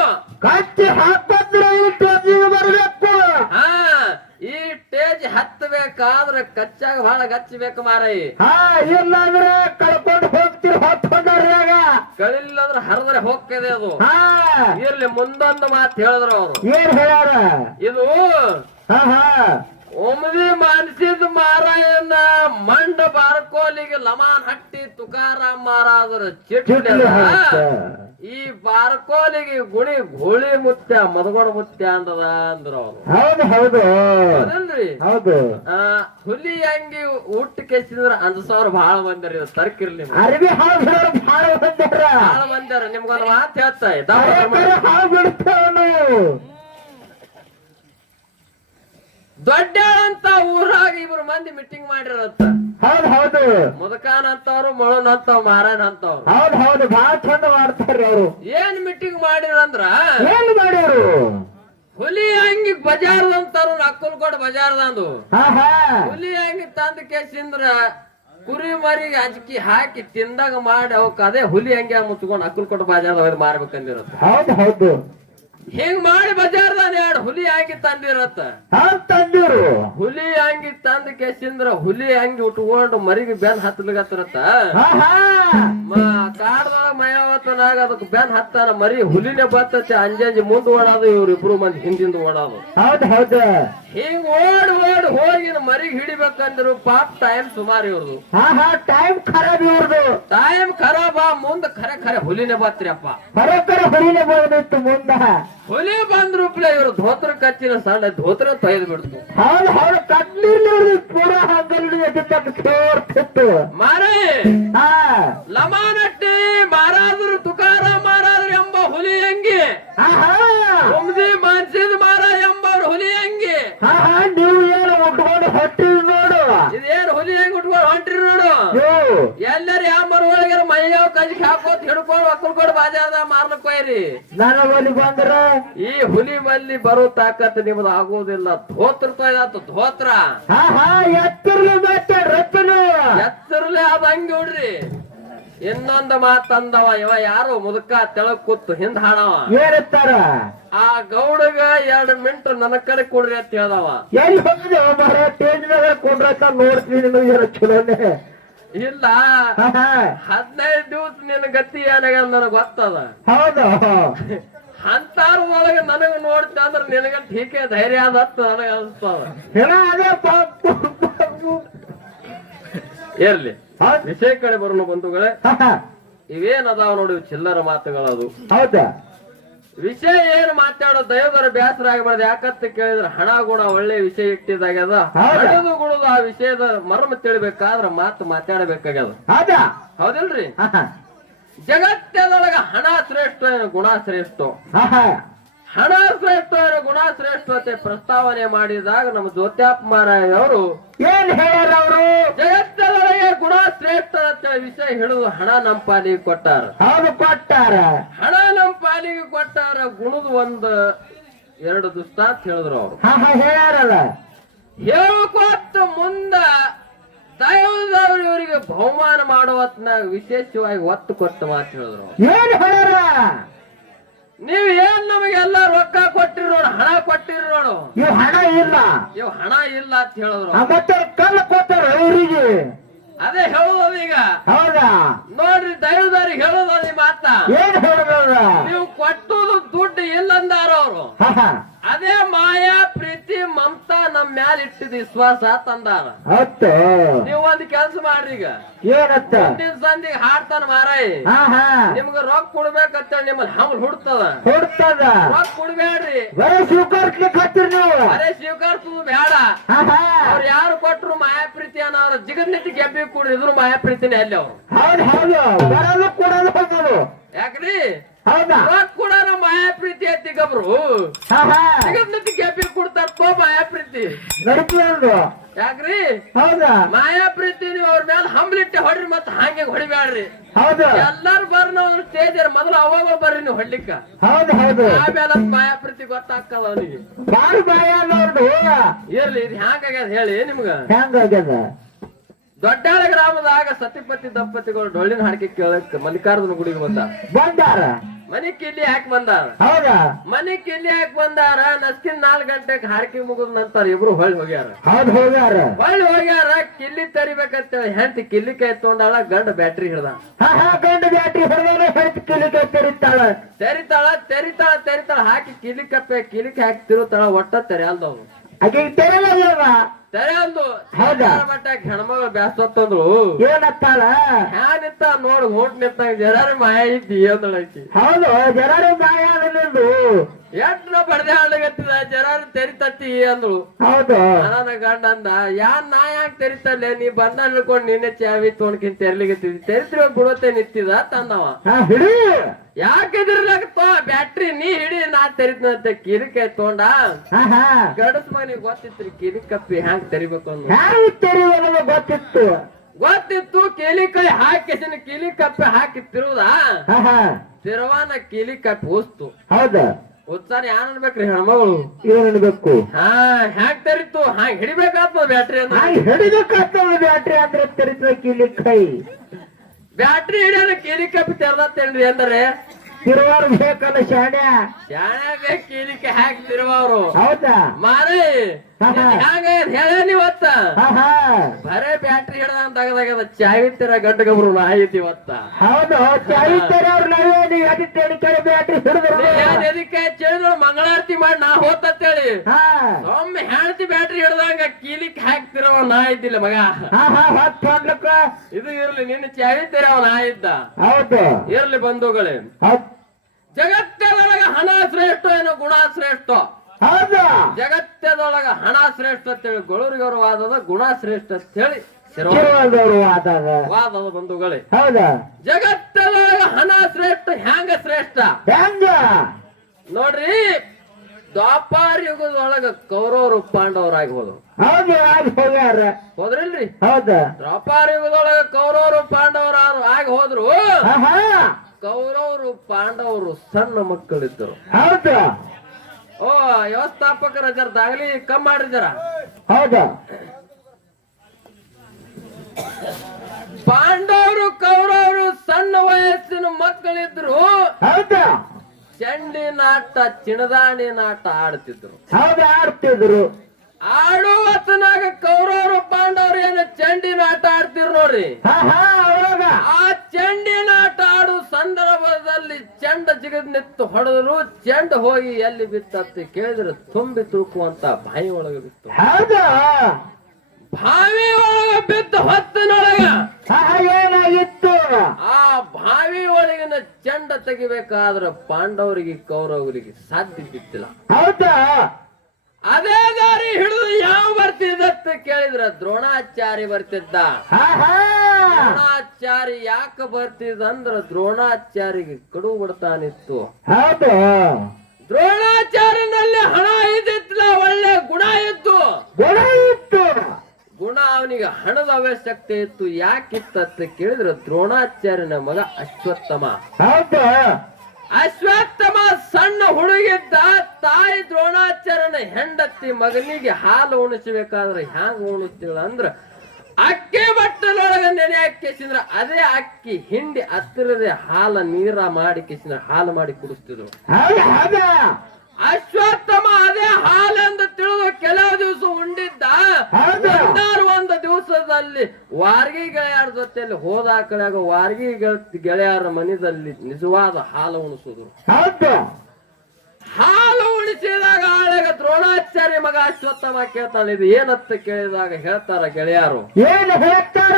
ಕಚ್ಚಿ ಹಾಕ್ಬಂದ್ರೆ ಚಂಜಿಗೆ ಬರ್ಬೇಕು. ಹಾ, ಈ ಟೇಜ್ ಹತ್ತಬೇಕಾದ್ರೆ ಕಚ್ಚಾಗ ಬಹಳ ಗಚ್ಚಬೇಕು ಮಾರಾಯಿ. ಹಾ. ಇಲ್ಲಾಂದ್ರೆ ಕಳ್ಕೊಂಡು ಹೋಗ್ತಿರ್ ಹೊತ್ಕೊಂಡಾಗ. ಕಳಿಲ್ಲ ಅಂದ್ರೆ ಹರಿದ್ರೆ ಹೋಗ್ತದೆ ಅದು. ಹಾ. ಇರ್ಲಿ, ಮುಂದೊಂದು ಮಾತು ಹೇಳಿದ್ರು ಅವರು. ಏನ್ ಹೇಳ್ಯಾರ? ಇದು ಹಾ ಹಾ. ಒಮ್ಮದಿ ಮಾನಸಿದ ಮಾರಾಯನ ಮಂಡ ಬಾರ್ಕೋಲಿಗೆ ಲಮಾನ್ ಹಟ್ಟಿ ತುಕಾರಾಮ್ ಮಾರಾದ್ರ ಚಿಟ್ಟಿ. ಈ ಬಾರ್ಕೋಲಿಗೆ ಗುಣಿ ಗೋಳಿ ಮುತ್ಯ ಮದಗೋಡ ಮುತ್ಯ ಅಂದದ ಅಂದ್ರ ಅವ್ರು. ಹೌದು ಹೌದು. ಹೌದಲ್ರಿ? ಹೌದು. ಹುಲಿ ಹಂಗಿ ಊಟ ಕೆಸಿದ್ರ 1,000 ಬಹಳ ಬಂದಾರ. ಇದು ತರ್ಕಿರ್ಲಿ, ಅರ್ಬಿ ಹಾಳು ಭಾಳ ಬಂದಾರ. ಬಹಳ ಬಂದಾರ. ನಿಮ್ಗೊಂದು ಮಾತು ಹೇಳ್ತಾ ಹಾಳು ಬಿಡ್ತೇವ ನಾವು. ದೊಡ್ಡಾಳ ಅಂತ ಊರಾಗ 2 ಮಂದಿ ಮೀಟಿಂಗ್ ಮಾಡಿರತ್ತ. ಹೌದು ಹೌದು. ಮುದಕಾನ್ ಅಂತವ್ರು, ಮೊಳನ್ ಅಂತವ್, ಮಾರಾಯನ್ ಅಂತವ್ರು. ಹೌದು ಹೌದು. ಭಾಳ ಚಂದ ಮಾಡ್ತಾರ್ರಿ ಅವ್ರು. ಏನ್ ಮೀಟಿಂಗ್ ಮಾಡಿರಂದ್ರ, ಏನ್ ಮಾಡ್ಯಾರು? ಹುಲಿ ಹಂಗಿ ಬಜಾರ್ದಂತಾರು ಅಕ್ಕಲ್ಕೋಟ್ ಬಜಾರ್ದಂದು ಹಾ ಹಾ. ಹುಲಿ ಹಂಗಿ ತಂದ ಕೇಸಿಂದ್ರ ಕುರಿ ಮರಿಗೆ ಅಂಜಿಕಿ ಹಾಕಿ ತಿಂದಾಗ ಮಾಡಿ ಅವಕ್ ಅದೇ ಹುಲಿ ಹಂಗೆ ಮುಚ್ಕೊಂಡು ಅಕ್ಕಲ್ಕೋಟ್ ಬಜಾರ್ದ ಮಾರ್ಬೇಕಂದಿರತ್ತ. ಹೌದು ಹೌದು. ಹಿಂಗ್ ಮಾಡಿ ಬಜಾರ್ದಾನ 2 ಹುಲಿ ಹಂಗಿ ತಂದಿರತ್ತ. ತಂದಿರು. ಹುಲಿ ಹಂಗಿ ತಂದ ಕೇಸಿಂದ್ರ ಹುಲಿ ಹಂಗಿ ಉಟ್ಕೊಂಡು ಮರಿಗೆ ಬೆನ್ ಹತ್ತಲಿಗತ್ತಿರತ್ತ. ಕಾಡ್ದಾಗ ಮಯಾವತನಾಗ ಅದಕ್ಕೆ ಬೆನ್ ಹತ್ತಾನ. ಮರಿ ಹುಲಿನೇ ಬರ್ತೈತೆ. ಅಂಜಂಜಿ ಮುಂದ್ ಓಡೋದು, ಇವ್ರಿಬ್ರು ಮಂದಿ ಹಿಂದಿಂದ ಓಡೋದು. ಹೌದು ಹೌದು. ಹಿಂಗ್ ಓಡ್ ಹೋಗಿ ಮರಿಗೆ ಹಿಡಿಬೇಕಂದ್ರು ಪಾಪ ಟೈಮ್ ಸುಮಾರು ಇವ್ರದು. ಹಾ ಹಾ. ಟೈಮ್ ಖರಾಬ್ ಇವ್ರದು. ಟೈಮ್ ಖರಾಬ. ಮುಂದ ಖರೆ ಹುಲಿನೇ ಬತ್ರಿಯಪ್ಪ. ಬರೋಬ್ಬರ ಹುಲಿನೇ ಬಂದಿತ್ತು ಮುಂದ. ಹುಲಿ ಬಂದ್ರೂಪ್ಲೆ ಇವ್ರು ಧೋತ್ರ ಕಚ್ಚಿನ ಸಣ್ಣ ಧೋತ್ರ ತೊಯ್ದು ಬಿಡ್ತು. ಹೌದು ಹೌದು. ಕಡ್ಲಿ ಪೂರ ಹಂಗಲ್ತಿತ್ತು ಮಾರೇ. ಹಾ. ಲಮಾನಟ್ಟಿ ಮಾರಾದ್ರು ತುಕಾರಾಮ್ ಮಾರಾದ್ರು ಎಂಬ ಹುಲಿ ಹಂಗಿ, ಒಮ್ದಿ ಮಾನ್ಸಿದ್ ಮಾರ ಎಂಬವ್ರು ಹುಲಿ ಹಂಗಿ. ಹಾ ಹಾ. ನೀವು ಏನು ಉಟ್ಕೊಂಡು ಹೊಟ್ಟಿರಿ ನೋಡು. ಇದೇನು ಹುಲಿ ಹಂಗಿ ಉಟ್ಕೊಂಡು ಹೊಂಟ್ರಿ ನೋಡು. ಎಲ್ಲರೂ ಯಾವ ಮರೊಳಗೆ ಮೈಯಾವ ಕಜಿಗೆ ಹಾಕೋತ್ ಹಿಡ್ಕೊಂಡು ಒಕ್ಕಲ್ಕೊಂಡು ಬಾಜಾರ್ದ ಮಾರ್ಲಕ್ ಹೋಯ್ರಿ. ನನ್ನ ಬಲಿ ಬಂದ್ರ ಈ ಹುಲಿ ಮಲ್ಲಿ ಬರೋ ತಾಕತ್ ನಿಮ್ದು ಆಗೋದಿಲ್ಲ. ಧೋತ್ರ ತೊಯ್ದಾತು ಧೋತ್ರ. ಹಾ ಹಾ. ಎತ್ತಿರ್ಲಿ ಮತ್ತೆ ರತ್ತನು ಎತ್ತರ್ಲೆ ಅದ ಹಂಗಿ ನೋಡ್ರಿ. ಇನ್ನೊಂದು ಮಾತಂದವ ಇವ ಯಾರು ಮುದುಕ ತೆಳಗ್ ಕೂತು ಹಿಂದ್ ಹಾಡವ ಏನತ್ತಾರ ಆ ಗೌಡಗ 2 ಮಿನಿಟ್ ನನ್ನ ಕಡೆ ಕೊಡ್ರಿ ಅಂತ ಹೇಳ್ದವ. ಎಲ್ಲಿ ಹೋಗಿದೆ ಮರ ಟೇಜ್ನಾಗ ಕೊಂಡ್ರಕ್ಕ ನೋಡ್ತೀನಿ ನಿಮಗೆ ಚಲೋನೆ ಇಲ್ಲ 15 ದಿವಸ ನಿನ್ನ ಗತಿ ಏನಾಗ ನನಗ್ ಗೊತ್ತದ. ಹೌದು ಅಂತಾರ ಒಳಗ ನನಗ ನೋಡ್ತ ಅಂದ್ರ ನಿನಗ ಟೀಕೆ ಧೈರ್ಯ ಅದತ್ತ ನನಗ ಅನ್ಸ್ತದ. ಅದೇ ಇರ್ಲಿ ವಿಷಯ ಕಡೆ ಬರೋಣ ಬಂಧುಗಳೇ. ಇವೇನದಾವ ನೋಡಿ ಚಿಲ್ಲರ ಮಾತುಗಳದು. ಹೌದಾ ವಿಷಯ ಏನು ಮಾತಾಡೋ ದೈವದರ ಬೇಸರ ಆಗಬಾರ್ದು. ಯಾಕಂತ ಕೇಳಿದ್ರೆ ಹಣ ಗುಣ ಒಳ್ಳೆ ವಿಷಯ ಇಟ್ಟಿದಾಗ್ಯದ. ಹಣದು ಗುಣದು ಆ ವಿಷಯದ ಮರ್ಮ ತಿಳಿಬೇಕಾದ್ರ ಮಾತು ಮಾತಾಡಬೇಕಾಗ್ಯದ. ಹೌದಿಲ್ರಿ? ಜಗತ್ತದೊಳಗ ಹಣ ಶ್ರೇಷ್ಠ ಏನು ಗುಣ ಶ್ರೇಷ್ಠ? ಹಣ ಶ್ರೇಷ್ಠ ಏನು ಗುಣ ಶ್ರೇಷ್ಠತೆ ಪ್ರಸ್ತಾವನೆ ಮಾಡಿದಾಗ ನಮ್ಮ ಜ್ಯೋತ್ಯಾಪ್ ಮಹಾರಾಜ್ ಅವರು ಏನ್ ಹೇಳ್ಯಾರ ಅವರು? ಜಗತ್ತದೊಳಗೆ ಗುಣ ಶ್ರೇಷ್ಠ ಅಂತ ವಿಷಯ ಹಿಡಿದು ಹಣ ನಮ್ಮ ಪಾಲಿಗೆ ಕೊಟ್ಟಾರ. ಹೌದು ಕೊಟ್ಟಾರ. ಹಣ ನಮ್ಮ ಪಾಲಿಗೆ ಕೊಟ್ಟಾರ. ಗುಣದ 1-2 ದುಷ್ಟಾಂತ ಹೇಳಿದ್ರು ಅವರು. ಹೇಳ್ಯಾರಲ್ಲ ಹೇಳ್ಕೊತ್ತ ಮುಂದ ದೈವದವರು ಇವರಿಗೆ ಬಹುಮಾನ ಮಾಡುವತ್ನಾಗ ವಿಶೇಷವಾಗಿ ಒತ್ತು ಕೊಟ್ಟು ಮಾತು ಹೇಳಿದ್ರು. ಏನ್ ಹೇಳ್ಯಾರ? ನೀವ್ ಏನ್ ನಮಗೆಲ್ಲ ರೊಕ್ಕ ಕೊಟ್ಟಿರಿ ನೋಡು, ಹಣ ಕೊಟ್ಟಿರಿ ನೋಡು, ಇವ್ ಹಣ ಇಲ್ಲ, ಇವ್ ಹಣ ಇಲ್ಲ ಅಂತ ಹೇಳಿದ್ರು. ಮತ್ತೆ ಕಲ್ಲು ಕೊಟ್ಟಾರ ಇವರಿಗೆ. ಅದೇ ಹೇಳುದು ಈಗ. ಹೌದಾ? ನೋಡ್ರಿ ದೈವದವ್ರಿಗೆ ಹೇಳುದು ಈ ಮಾತ. ಏನ್ ಹೇಳುದ? ನೀವು ಕೊಟ್ಟುದು ದುಡ್ಡು ಇಲ್ಲಂದಾರ ಅವರು. ಅದೇ ಮಾಯಾ ಪ್ರೀತಿ ಮಮತಾ ನಮ್ ಮ್ಯಾಲ ಇಟ್ಟಿದ ವಿಶ್ವಾಸ ತಂದಾರ. ನೀವು ಒಂದ್ ಕೆಲ್ಸ ಮಾಡ್ರಿ ಈಗ. ಏನತ್ತ? ಮುಂದಿನ ಸಂದಿಗೆ ಹಾಡ್ತಾನ ಮಾರಾಯಿ. ನಿಮ್ಗ ರೊಕ್ಕ ಕೊಡ್ಬೇಕಂತ ನಿಮ್ಮಲ್ಲಿ ಹಂಗ್ ಹುಡ್ತದ ರೊಕ್ಕ ಕೊಡ್ಬೇಡ್ರಿ. ಅದೇ ಸ್ವೀಕರಿಸುದು ಬೇಡ. ಅವ್ರು ಯಾರು ಕೊಟ್ರು ಮಾಯಾ ಪ್ರೀತಿ ಅನ್ನೋ ಅವ್ರ ಜಿಗನ್ನಿತಿ ಗೆಬ್ಬಿ ಕೂಡಿದ್ರು ಮಾಯಾ ಪ್ರೀತಿನೇ ಅಲ್ಲಿ ಅವ್ರು. ಯಾಕ್ರಿ ರೊಕ್ಕ ಕೂಡ ಮಾಯಾ ಪ್ರೀತಿ ಐತಿ ಗಬ್ರು. ಜಿಗನ್ನಿತಿ ಗೆಬ್ಬಿ ಕೊಡ್ತಾರ ತೋ ಮಾಯಾ ಪ್ರೀತಿ ಯಾಕ್ರಿ? ಮಾಯಾ ಪ್ರೀತಿ ನೀವು ಅವ್ರ ಮ್ಯಾಲ ಹಂಬ್ಲಿಟ್ಟೆ ಹೊಡ್ರಿ ಮತ್ತ ಹಂಗೆ ಹೊಡಿಬ್ಯಾಡ್ರಿ. ಎಲ್ಲಾರು ಬರ್ರಿ ನಾವು ಸ್ಟೇಜ್ ಮೊದಲು ಅವಾಗ ಬರ್ರಿ ನೀವು ಹೊಡ್ಲಿಕ್ಕ. ಆಮೇಲೆ ಮಾಯಾ ಪ್ರೀತಿ ಗೊತ್ತಾಗ್ತದ ಅವನಿಗೆ. ಇರ್ಲಿ ಇದು ಹ್ಯಾಂಗಾಗ್ಯದ ಹೇಳಿ ನಿಮ್ಗ. ದೊಡ್ಡಾಳ ಗ್ರಾಮದಾಗ ಸತಿಪತಿ ದಂಪತಿಗಳು ಡೊಳ್ಳಿನ ಹಾಡಿಕೆ ಕೇಳಕ್ ಮಲ್ಲಿಕಾರ್ಜುನ ಗುಡಿಗೆ ಬಂದಾರ. ಮನಿ ಕಿಲ್ಲಿ ಹಾಕಿ ಬಂದಾರ. ಮನಿ ಕಿಲ್ಲಿ ಹಾಕಿ ಬಂದಾರ. ನಸ್ಕಿನ್ 4 ಗಂಟೆಗೆ ಹಾಡಿಕೆ ಮುಗಿದ ನಂತರ ಇಬ್ರು ಹೊಳ್ಳಿ ಹೋಗ್ಯಾರ. ಕಿಲ್ಲಿ ತರಿಬೇಕಂತ ಹೆಂಡತಿ ಕಿಲ್ಲಿ ಕೈ ತಗೊಂಡಾಳ. ಗಂಡ ಬ್ಯಾಟ್ರಿ ಹಿಡ್ದ. ತೆರಿತಾಳ ಹಾಕಿ ಕಿಲಿಕ್ ಹಾಕಿ ತಿರುತ್ತಾಳ. ಒಟ್ಟ ತೆರೆಯಲ್ದವ್ರು ತೆರೆಯಲ್ದು. ಬಟ್ಟಾಗ ಹೆಣ್ಮಗಳು ಬ್ಯಾಸ್ತಂದ್ರು ಏನತ್ತಾಳ? ಹ್ಯಾನಿತ್ತ ನೋಡ್ ಹೋಟ್ ನಿಂತಾಗ ಜರಾರಿ ಮಾಯ ಇದ್ದಿ ಅಂದಳೈತಿ. ಹೌದು ಜರಾರಿ ಮಾಯ ಎಟ್ರ ಬಡ್ದೆ ಹಾಡಗತ್ತಿದ ಜರಾರಿ ತೆರಿತತಿ ಅಂದ್ರು. ಹೌದು ನನ್ನ ಗಂಡ ಅಂದ ನಾ ಯಾಕೆ ತೆರಿತಲ್ಲೇ ನೀ ಬಂದ ಹಿಡ್ಕೊಂಡ್ ನಿನ್ನೆ ಚಾವಿ ತೊಗೊಂಡ್ಕಿಂತ ತೆರ್ಲಿಗತ್ತಿದ್ದಿ ತೆರಿತಿರೋ ಬಿಡತ್ತೆ ನಿಂತಿದ ತಂದವ. ಯಾಕಿದ್ರಲಾಗತ್ತೋ ಬ್ಯಾಟ್ರಿ ನೀ ಹಿಡಿ ನಾ ತೆರಿತಂತ ಕಿರಿಕಾಯಿ ತೊಗೊಂಡ. ಗಡಸ್ ಮನಿಗೆ ಗೊತ್ತಿತ್ರಿ ಕಿರಿಕಪ್ಪಿ ಹ್ಯಾಂಗ್ ತೆರಿಬೇಕು ಅನ್ನೋ ಗೊತ್ತಿತ್ತು. ಕೀಲಿಕಾಯಿ ಹಾಕಿಸಿನ ಕೀಲಿಕಪ್ಪಿ ಹಾಕಿ ತಿರುವುದ ತಿರುವಾನ ಕೀಲಿಕಪ್ಪಿ ಹೋಸ್ತು. ಹೌದಾ? ಉತ್ಸಾಹ ಏನ್ ಅನ್ಬೇಕ್ರಿ ಹೆಣ್ಮಗಳು? ಏನ್ ಅನ್ಬೇಕು? ಹ್ಯಾಂಗ್ ತೆರಿತು ಹ್ಯಾಂಗ್ ಹಿಡಿಬೇಕಾಗ್ತದ ಬ್ಯಾಟ್ರಿ ಹಿಡಿಬೇಕಾಗ್ತದ ಬ್ಯಾಟ್ರಿ ಅಂದ್ರೆ ತೆರಿತ ಕೀಲಿಕಾಯಿ. ಬ್ಯಾಟ್ರಿ ಹಿಡಿಯೋದು ಕೀಲಿಕಪ್ಪಿ ತೆರೆದತ್ತೇನ್ರಿ ಅಂದ್ರೆ ತಿರುವಾರ ಬೇಕಲ್ಲ ಶಾಣ್ಯ ಬೇಕು ಕೀಲಿಕೆ ಹಾಕಿ ತಿರುವವ್ರು. ಹೌದಾ ಮಾರಿ ಹ್ಯಾಂಗ ಹೇಳೇನಿವತ್ತ ಬರೇ ಬ್ಯಾಟ್ರಿ ಹಿಡ್ದಂತಾಗದ ಚಾವಿ ತರ ಗಂಡ ಗಬ್ರು ನಾಯಿತಿ ಇವತ್ತ. ಹೌದು ಚಾವಿ ತರ ಬ್ಯಾಟ್ರಿ ಎದಕ್ಕೆ ಚೇಳಿದ್ರು ಮಂಗಳಾರತಿ ಮಾಡಿ ನಾ ಹೋತೇಳಿ ಒಮ್ಮೆ ಹೆಣ್ತಿ ಬ್ಯಾಟ್ರಿ ಹಿಡ್ದಂಗ ಕೀಲಿಕ್ ಹಾಕ್ತಿರವ ನಾ ಇದ್ದಿಲ್ಲ ಮಗ. ಇದು ಇರ್ಲಿ ನಿನ್ನ ಚಾವಿ ತೆರವ ನಾ ಇದ್ದ. ಹೌದು ಇರ್ಲಿ ಬಂಧುಗಳೇ. ಜಗತ್ತದೊಳಗ ಹಣ ಶ್ರೇಷ್ಠ ಏನೋ ಗುಣ ಶ್ರೇಷ್ಠ. ಜಗತ್ತದೊಳಗ ಹಣ ಶ್ರೇಷ್ಠ ಅಂತೇಳಿ ಗೊಳೂರಿಗವರು ವಾದದ, ಗುಣ ಶ್ರೇಷ್ಠ ಅಂತೇಳಿ ವಾದದ ಬಂಧುಗಳೇ. ಹೌದಾ? ಜಗತ್ತದೊಳಗ ಹಣ ಶ್ರೇಷ್ಠ ಹ್ಯಾಂಗ ಶ್ರೇಷ್ಠ ನೋಡ್ರಿ. ದ್ವಾಪಾರ ಯುಗದೊಳಗ ಕೌರವರು ಪಾಂಡವರಾಗಿ ಹೋದ್ರು. ಹೋದ್ರಿಲ್ರಿ? ಹೌದಾ? ದ್ವಾಪಾರ ಯುಗದೊಳಗ ಕೌರವರು ಪಾಂಡವರ ಆಗಿ ಹೋದ್ರು. ಕೌರವರು ಪಾಂಡವರು ಸಣ್ಣ ಮಕ್ಕಳಿದ್ದರು. ಹೌದಾ? ಓ ವ್ಯವಸ್ಥಾಪಕರ ಜರ ದಾಗಲಿ ಕಮ್ ಮಾಡಿದಾರ. ಹೌದಾ? ಪಾಂಡವರು ಕೌರವರು ಸಣ್ಣ ಮಕ್ಕಳಿದ್ರು ಹೌದಾ ಚಂಡಿನಾಟ ಚಿಣದಾಣಿನಾಟ ಆಡ್ತಿದ್ರು. ಹೌದು ಆಡ್ತಿದ್ರು. ಆಡುವತ್ತನಾಗ ಕೌರವರು ಪಾಂಡವರು ಏನು ಚಂಡಿನಾಟ ಆಡ್ತಿರು ನೋಡ್ರಿ. ಅವಾಗ ಆ ಚಂಡಿನಾಟ ಆಡುವ ಸಂದರ್ಭದಲ್ಲಿ ಚೆಂಡ ಜಿಗದ್ ನಿತ್ತು ಹೊಡೆದ್ರು. ಚೆಂಡ ಹೋಗಿ ಎಲ್ಲಿ ಬಿತ್ತಂತ ಕೇಳಿದ್ರೆ ತುಂಬಿ ತುಳುಕುವಂತ ಬಾಯಿ ಒಳಗೆ ಬಿತ್ತು. ಹೌದಾ ಬಾವಿ ಒಳಗ ಬಿತ್ತು ಹೊತ್ತಿನೊಳಗ ಏನಾಗಿತ್ತು? ಆ ಬಾವಿ ಒಳಗಿನ ಚೆಂಡ ತೆಗಿಬೇಕಾದ್ರ ಪಾಂಡವರಿಗೆ ಕೌರವರಿಗೆ ಸಾಧ್ಯ ಬಿತ್ತಿಲ್ಲ. ಹೌದಾ ಅದೇ ದಾರಿ ಹಿಡಿದು ಯಾವ ಬರ್ತಿದ್ದಂತ ಕೇಳಿದ್ರ ದ್ರೋಣಾಚಾರಿ ಬರ್ತಿದ್ದ. ದ್ರೋಣಾಚಾರಿ ಯಾಕ ಬರ್ತಿದಂದ್ರ ದ್ರೋಣಾಚಾರಿಗೆ ಕಡು ಬಿಡ್ತಾನಿತ್ತು. ಹೌದು ದ್ರೋಣಾಚಾರ್ಯನಲ್ಲಿ ಹಣ ಇದ್ದಿತ್ತಲ್ಲ, ಒಳ್ಳೆ ಗುಣ ಇತ್ತು. ಗುಣ ಅವನಿಗೆ ಹಣದ ಅವಶ್ಯಕತೆ ಇತ್ತು. ಯಾಕಿತ್ತ ಕೇಳಿದ್ರ ದ್ರೋಣಾಚಾರ್ಯನ ಮಗ ಅಶ್ವತ್ಥಮ. ಹೌದು ಅಶ್ವತ್ಥಮ ಸಣ್ಣ ಹುಡುಗಿದ್ದ. ತಾಯಿ ದ್ರೋಣಾಚಾರ್ಯನ ಹೆಂಡತಿ ಮಗನಿಗೆ ಹಾಲು ಉಣಿಸಬೇಕಾದ್ರೆ ಹ್ಯಾಂಗ ಉಣಿಸ್ತಿಳ ಅಂದ್ರ ಅಕ್ಕಿ ಬಟ್ಟಲೊಳಗ ನೆನೆ ಹಾಕಿಸಿದ್ರ ಅದೇ ಅಕ್ಕಿ ಹಿಂಡಿ ಹತ್ತಿರದೆ ಹಾಲ ನೀರ ಮಾಡಿ ಕಿಸಿದ್ರ ಹಾಲು ಮಾಡಿ ಕುಡಿಸ್ತಿದ್ರು. ಅಶ್ವತ್ಥಮ ಅದೇ ಹಾಲೆಂದು ತಿಳಿದು ಕೆಲವು ದಿವಸ ಉಂಡಿದ್ದ. ಒಂದು ದಿವಸದಲ್ಲಿ ವಾರ್ಗಿ ಗೆಳೆಯರ ಜೊತೆಯಲ್ಲಿ ಹೋದ ಕಡೆಯಾಗ ವಾರ್ಗಿ ಗೆಳೆಯರ ಮನೆಯಲ್ಲಿ ನಿಜವಾದ ಹಾಲು ಉಣಿಸುದು. ಹಾಲು ಉಣಿಸಿದಾಗ ಆಳೆಗ ದ್ರೋಣಾಚಾರ್ಯ ಮಗ ಅಶ್ವತ್ಥಮ ಕೇಳ್ತಾನೆ, ಇದು ಏನತ್ತ ಕೇಳಿದಾಗ ಹೇಳ್ತಾರ ಗೆಳೆಯರು, ಏನು ಹೇಳ್ತಾರ?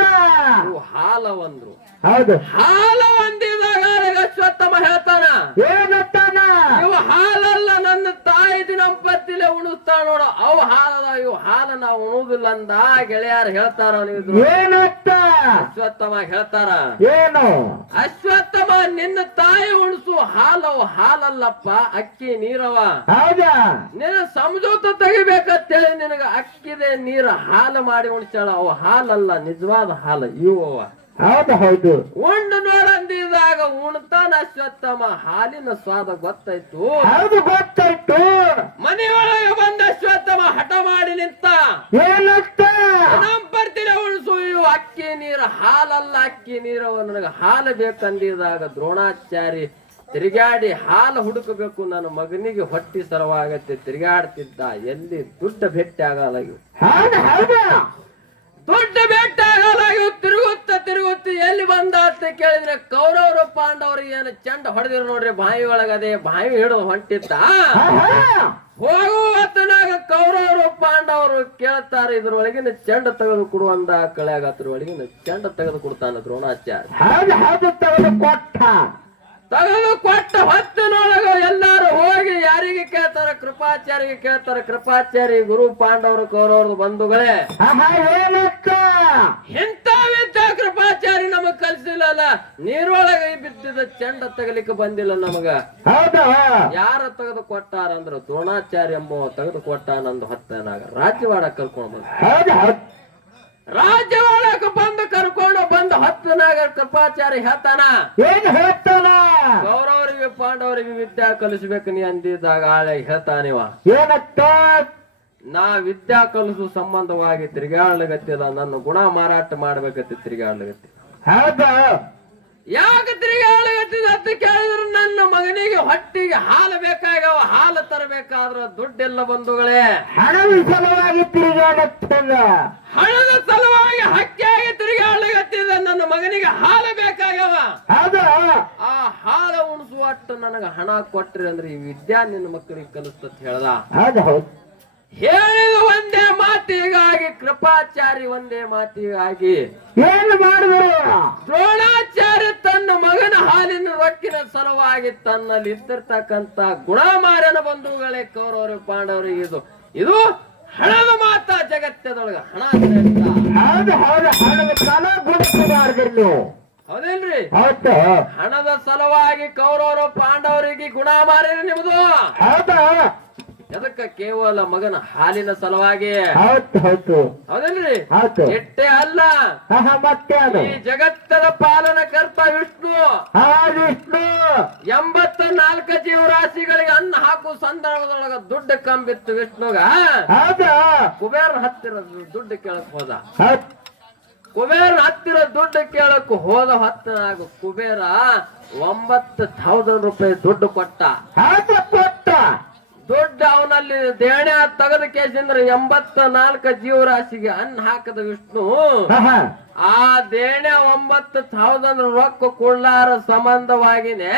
ಹಾಲ ಒಂದ್ರು. ಹೌದು ಹಾಲ ಒಂದಿದಾಗ ಆಳೆಗ ಅಶ್ವತ್ಥಮ ಹೇಳ್ತಾನ, ಏನತ್ತಾನ? ಇವು ಹಾಲಲ್ಲ, ನನ್ನ ತಾಯಿ ದಿನಂಪತ್ತಿಲೆ ಉಣಿಸ್ತಾ ನೋಡು, ಅವು ಹಾಲದ, ಇವು ಹಾಲ ನಾವು ಉಣುದಿಲ್ಲ ಅಂದ ಗೆಳೆಯರು ಹೇಳ್ತಾರ. ಏನತ್ತ? ಅಶ್ವತ್ಥಮ ಹೇಳ್ತಾರ, ಏನು? ಅಶ್ವತ್ಥಮ ನಿನ್ನ ತಾಯಿ ಉಣಿಸು ಹಾಲವು ಹಾಲಲ್ಲಪ್ಪ, ಅಕ್ಕಿ ನೀರವ. ಹೌದಾ ನಿನ್ನ ಸಮಜೂತ ತೆಗಿಬೇಕಂತೇಳಿ ನಿನಗ ಅಕ್ಕಿದೆ ನೀರ ಹಾಲು ಮಾಡಿ ಉಣಿಸ್ಯಾಳ, ಅವು ಹಾಲಲ್ಲ, ನಿಜವಾದ ಹಾಲು ಇವು. ಹೌದು ಹೌದು ಉಂಡು ನೋಡಂದಿದಾಗ ಉಣ್ತಾನ ಅಶ್ವತ್ಥಮ. ಹಾಲಿನ ಸ್ವಾದ ಗೊತ್ತಾಯ್ತು. ಹೌದು ಗೊತ್ತಾಯ್ತು. ಮನೆಯೊಳಗೆ ಬಂದ ಅಶ್ವತ್ಥಮ ಹಠ ಮಾಡಿ ನಿಂತ, ಏನಂತ? ನಮ್ ಬರ್ತಿನ ಉಣಿಸು, ಇವು ಅಕ್ಕಿ ನೀರು ಹಾಲಲ್ಲ, ಅಕ್ಕಿ ನೀರವ, ನನಗ ಹಾಲು ಬೇಕಂದಿದಾಗ ದ್ರೋಣಾಚಾರಿ ತಿರುಗಾಡಿ ಹಾಲು ಹುಡುಕಬೇಕು, ನನ್ನ ಮಗನಿಗೆ ಹೊಟ್ಟಿ ಸರವಾಗತ್ತೆ ತಿರುಗಾಡ್ತಿದ್ದ. ಎಲ್ಲಿ ದುಡ್ಡ ಭೇಟಿ ಆಗಲ್ಲ, ದುಡ್ಡ ಭೇಟಿ ಆಗಲ್ಲ. ತಿರುಗುತ್ತ ಎಲ್ಲಿ ಬಂದ ಅಂತ ಕೇಳಿದ್ರೆ ಕೌರವರು ಪಾಂಡವರಿಗೆ ಏನು ಚೆಂಡ ಹೊಡೆದಿರು ನೋಡ್ರಿ ಬಾವಿ ಒಳಗದೆ. ಬಾವಿ ಹಿಡಿದು ಹೊಂಟಿದ್ದ. ಹೋಗುವತ್ತನಾಗ ಕೌರವರು ಪಾಂಡವರು ಕೇಳ್ತಾರೆ, ಇದ್ರೊಳಗಿನ ಚೆಂಡ ತೆಗೆದು ಕೊಡುವಂದ ಕಳೆಯಾಗ ಅದ್ರೊಳಗಿನ ಚೆಂಡ ತೆಗೆದು ಕೊಡ್ತಾನ ದ್ರೋಣಾಚಾರ್ಯ. ತೆಗೆದು ಕೊಟ್ಟ ಹೊತ್ತಿನೊಳಗ ಎಲ್ಲಾರು ಹೋಗಿ ಯಾರಿಗೆ ಕೇಳ್ತಾರ? ಕೃಪಾಚಾರ್ಯಗೆ ಕೇಳ್ತಾರ. ಕೃಪಾಚಾರ್ಯ ಗುರು ಪಾಂಡವರು ಕೌರವರು ಬಂಧುಗಳೇ, ಇಂಥ ವಿದ್ಯಾ ಕೃಪಾಚಾರ್ಯ ನಮಗ್ ಕಲ್ಸಿಲ್ಲಲ್ಲ, ನೀರೊಳಗೆ ಬಿದ್ದಿದ್ದ ಚೆಂಡ ತೆಗಲಿಕ್ಕೆ ಬಂದಿಲ್ಲ ನಮಗ. ಯಾರ ತೆಗೆದು ಕೊಟ್ಟಾರ ಅಂದ್ರ ದ್ರೋಣಾಚಾರ್ಯ ಎಂಬ ತೆಗೆದು ಕೊಟ್ಟ. ನಂದು ಹೊತ್ತನಾಗ ರಾಜ್ಯವಾಡ ಕರ್ಕೊಂಡು ಬಂದ. ರಾಜ್ಯವಾಡಕ್ಕೆ ಬಂದು ಕರ್ಕೊಂಡು ಬಂದು ಹೊತ್ತನಾಗ ಕೃಪಾಚಾರ್ಯ ಹೇಳ್ತಾನ, ಏನ್ ಹೇಳ್ತಾನ? ಕೌರವರಿಗೆ ಪಾಂಡವರಿಗೆ ವಿದ್ಯಾ ಕಲಿಸ್ಬೇಕು ನೀ ಅಂದಿದ್ದಾಗ ಆಳೆ ಹೇಳ್ತಾನಿವ, ಏನತ್ತ? ನಾ ವಿದ್ಯಾ ಕಲಿಸು ಸಂಬಂಧವಾಗಿ ತಿರುಗಾಡ್ಲಗತ್ತಿಲ್ಲ, ನನ್ನ ಗುಣ ಮಾರಾಟ ಮಾಡ್ಬೇಕತ್ತಿ ತಿರುಗಾಡ್ಲಗತ್ತಿ. ಹೌದಾ? ಯಾಕೆ ತಿರುಗಾಡ್ಲಗತ್ತಿದ ಅಂತ ಕೇಳಿದ್ರು ನನ್ನ ಮಗನಿಗೆ ಹೊಟ್ಟಿಗೆ ಹಾಲು ಬೇಕಾಗವ, ಹಾಲು ತರಬೇಕಾದ್ರ ದುಡ್ಡೆಲ್ಲ ಬಂಧುಗಳೇ. ಹಣದ ಸಲುವಾಗಿ ತಿರುಗಾಡುತ್ತಿಲ್ಲ, ಹಣದ ಸಲುವಾಗಿ ಹಕ್ಕಿಯಾಗಿ ತಿರುಗಾಡ್ಲಗತ್ತಿದ ನನ್ನ ಮಗನಿಗೆ ಹಾಲು ಬೇಕಾಗವ. ಆ ಹಾಲು ಉಣಿಸುವಟ್ಟು ನನಗ ಹಣ ಕೊಟ್ರಿ ಅಂದ್ರೆ ಈ ವಿದ್ಯಾ ನಿನ್ನ ಮಕ್ಕಳಿಗೆ ಕಲಿಸ್ತತ್ ಹೇಳ್ದ. ಹೇಳಿದ ಒಂದೇ ಮಾತಿಗಾಗಿ ಕೃಪಾಚಾರಿ ಒಂದೇ ಮಾತಿಗಾಗಿ ಏನು ಮಾಡಿದ್ರು? ದ್ರೋಣಾಚಾರ್ಯ ತನ್ನ ಮಗನ ಹಾಲಿನ ರೊಕ್ಕಿನ ಸಲುವಾಗಿ ತನ್ನಲ್ಲಿ ಇದ್ದಿರ್ತಕ್ಕಂತ ಗುಣಮಾರ್ಯನ ಬಂಧುಗಳೇ ಕೌರವರು ಪಾಂಡವರಿಗೆ ಇದು ಹಣದ ಮಾತ. ಜಗತ್ತದೊಳಗ ಹಣ ಹೌದೇನ್ರಿ? ಹಣದ ಸಲುವಾಗಿ ಕೌರವರು ಪಾಂಡವರಿಗೆ ಗುಣಮಾರ್ಯನ ನಿಮ್ದು. ಅದಕ್ಕ ಕೇವಲ ಮಗನ ಹಾಲಿನ ಸಲುವಾಗಿ. ಹೌದಲ್ರಿ? ಎಟ್ಟೆ ಅಲ್ಲ, ಮತ್ತೆ ಈ ಜಗತ್ತದ ಪಾಲನಕರ್ತ ವಿಷ್ಣು 84 ಜೀವರಾಶಿಗಳಿಗೆ ಅನ್ನ ಹಾಕುವ ಸಂದರ್ಭದೊಳಗ ದುಡ್ಡು ಕಂಬಿತ್ತು ವಿಷ್ಣುಗ. ಕುಬೇರನ ಹತ್ತಿರ ದುಡ್ಡು ಕೇಳಕ್ ಹೋದ. ಕುಬೇರ ಹತ್ತಿರ ದುಡ್ಡು ಕೇಳಕ್ ಹೋದ ಹೊತ್ತನಾಗ ಕುಬೇರ 9,000 ರೂಪಾಯಿ ದುಡ್ಡು ಕೊಟ್ಟ. ಕೊಟ್ಟ ದುಡ್ಡು ಅವನಲ್ಲಿ ದೇಣೆ ತೆಗೆದ ಕೇಸಿಂದ್ರ 84 ಜೀವರಾಶಿಗೆ ಅನ್ನ ಹಾಕದ ವಿಷ್ಣು ಆ ದೇಣೆ 9,000 ರೊಕ್ಕ ಕೊಡ್ಲಾರ ಸಂಬಂಧವಾಗಿನೇ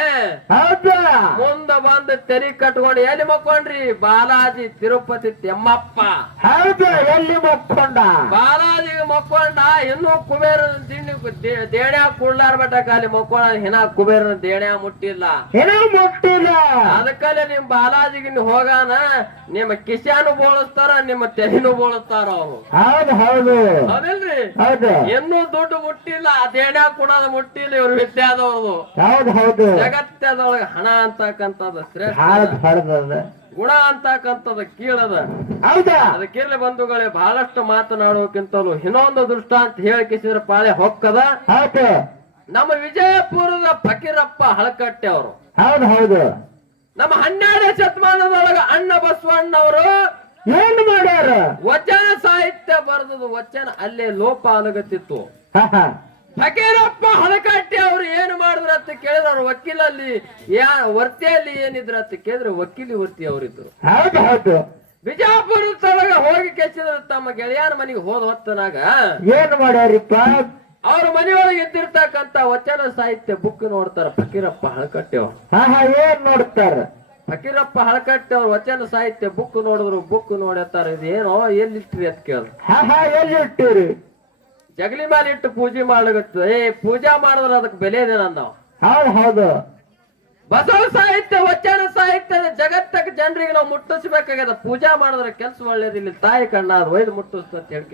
ಮುಂದ ಬಂದು ತೆರಿ ಕಟ್ಕೊಂಡು ಎಲ್ಲಿ ಮಕ್ಕೊಂಡ್ರಿ? ಬಾಲಾಜಿ ತಿರುಪತಿ ತೆಮ್ಮಪ್ಪ. ಹೌದು, ಎಲ್ಲಿ ಮಕ್ಕೊಂಡ? ಬಾಲಾಜಿಗೆ ಮಕ್ಕೊಂಡ. ಇನ್ನು ಕುಬೇರನ ದೇಣೆ ಕೊಡ್ಲಾರ ಬಟ್ಟ ಖಾಲಿ ಮಕ್ಕೊಂಡ. ಹಿನ ಕುಬೇರನ ದೇಣೆ ಮುಟ್ಟಿಲ್ಲ. ಅದಕ್ಕಲ್ಲೇ ನಿಮ್ ಬಾಲಾಜಿಗೆ ನೀವು ಹೋಗಾನ ನಿಮ್ಮ ಕಿಶಾನು ಬೋಳಿಸ್ತಾರ, ನಿಮ್ಮ ತೆರಿನೂ ಬೋಳಿಸ್ತಾರ ಅವ್ರು. ಹೌದು ಹೌದು ಹೌದಿಲ್ರಿ? ಹೌದು. ಇನ್ನೂ ದುಡ್ಡು ಮುಟ್ಟಿಲ್ಲ, ದೇಣ ಕೊಡೋದು ಮುಟ್ಟಿಲ್ಲ. ಇವ್ರು ವಿದ್ಯಾದವ್ರದು. ಹೌದು ಹೌದು. ಜಗತ್ತದೊಳಗೆ ಹಣ ಅಂತಕ್ಕಂಥದ್ದು ಶ್ರೇಷ್ಠ, ಗುಣ ಅಂತಕ್ಕಂಥದ್ದು ಕೀಳದ. ಹೌದಾ? ಅದಕ್ಕಿರ್ಲಿ ಬಂಧುಗಳೇ, ಬಹಳಷ್ಟು ಮಾತನಾಡೋಕ್ಕಿಂತಲೂ ಇನ್ನೊಂದು ದೃಷ್ಟಾಂತ ಹೇಳಿಕಿಸಿದ್ರ ಪಾಳೆ ಹೊಕ್ಕದ. ಹೌದು. ನಮ್ಮ ವಿಜಯಪುರದ ಫಕೀರಪ್ಪ ಹಳಕಟ್ಟೆ ಅವರು. ಹೌದು ಹೌದು. ನಮ್ಮ 12ನೇ ಶತಮಾನದೊಳಗ ಅಣ್ಣ ಬಸವಣ್ಣವರು ಏನ್ ಮಾಡ್ಯಾರ? ವಚನ ಸಾಹಿತ್ಯ ಬರೆದದು. ವಚನ ಅಲ್ಲೇ ಲೋಪ ಆಗತ್ತಿತ್ತು. ಫಕೀರಪ್ಪ ಹಳಕಟ್ಟಿ ಅವ್ರು ಏನು ಮಾಡಿದ್ರ ಅಂತ ಕೇಳಿದ್ರೆ ಅವ್ರ ವಕೀಲಲ್ಲಿ ವರ್ತಿಯಲ್ಲಿ ಏನಿದ್ರ ಅಂತ ಕೇಳಿದ್ರೆ ವಕೀಲಿ ವರ್ತಿ ಅವರಿದ್ರು. ಹೌದು ಹೌದು. ಬಿಜಾಪುರ ತಳಗ ಹೋಗಿ ಕೆಚ್ಚಿದ್ರ ತಮ್ಮ ಗೆಳೆಯನ ಮನೆಗೆ ಹೋದ ಹೊತ್ತನಾಗ ಏನ್ ಮಾಡ್ಯಾರಿಪ್ಪ? ಅವ್ರ ಮನೆಯೊಳಗೆ ಇದ್ದಿರ್ತಕ್ಕಂತ ವಚನ ಸಾಹಿತ್ಯ ಬುಕ್ ನೋಡ್ತಾರ ಫಕೀರಪ್ಪ ಹಳಕಟ್ಟಿ ಅವ್ರು. ಏನ್ ನೋಡ್ತಾರ? ಫಕೀರಪ್ಪ ಹಳಕಟ್ಟಿ ಅವ್ರ ವಚನ ಸಾಹಿತ್ಯ ಬುಕ್ ನೋಡಿದ್ರು. ಬುಕ್ ನೋಡತ್ತಾರ, ಇದೇನೋ ಎಲ್ಲಿಟ್ರಿ ಅಂತ ಕೇಳಿದ್ರು. ಎಲ್ಲಿ ಇಟ್ಟಿರಿ? ಜಗಲಿ ಮೇಲೆ ಇಟ್ಟು ಪೂಜೆ ಮಾಡ್ಲಿಕ್ಕೆ. ಪೂಜಾ ಮಾಡಿದ್ರ ಅದಕ್ಕೆ ಬೆಲೆ ಇದೆ ನಾವು. ಹೌದು ಹೌದು. ಬಸವ ಸಾಹಿತ್ಯ ವಚನ ಸಾಹಿತ್ಯದ ಜಗತ್ತಕ್ಕೆ ಜನರಿಗೆ ನಾವು ಮುಟ್ಟಿಸ್ಬೇಕಾಗ್ಯದ. ಪೂಜಾ ಮಾಡಿದ್ರೆ ಕೆಲ್ಸ ಒಳ್ಳೇದಿಲ್ಲ, ತಾಯಿ ಕಣ್ಣ ಅದು ಒಯ್ದು ಮುಟ್ಟಿಸ್ತಂತ ಹೇಳಿ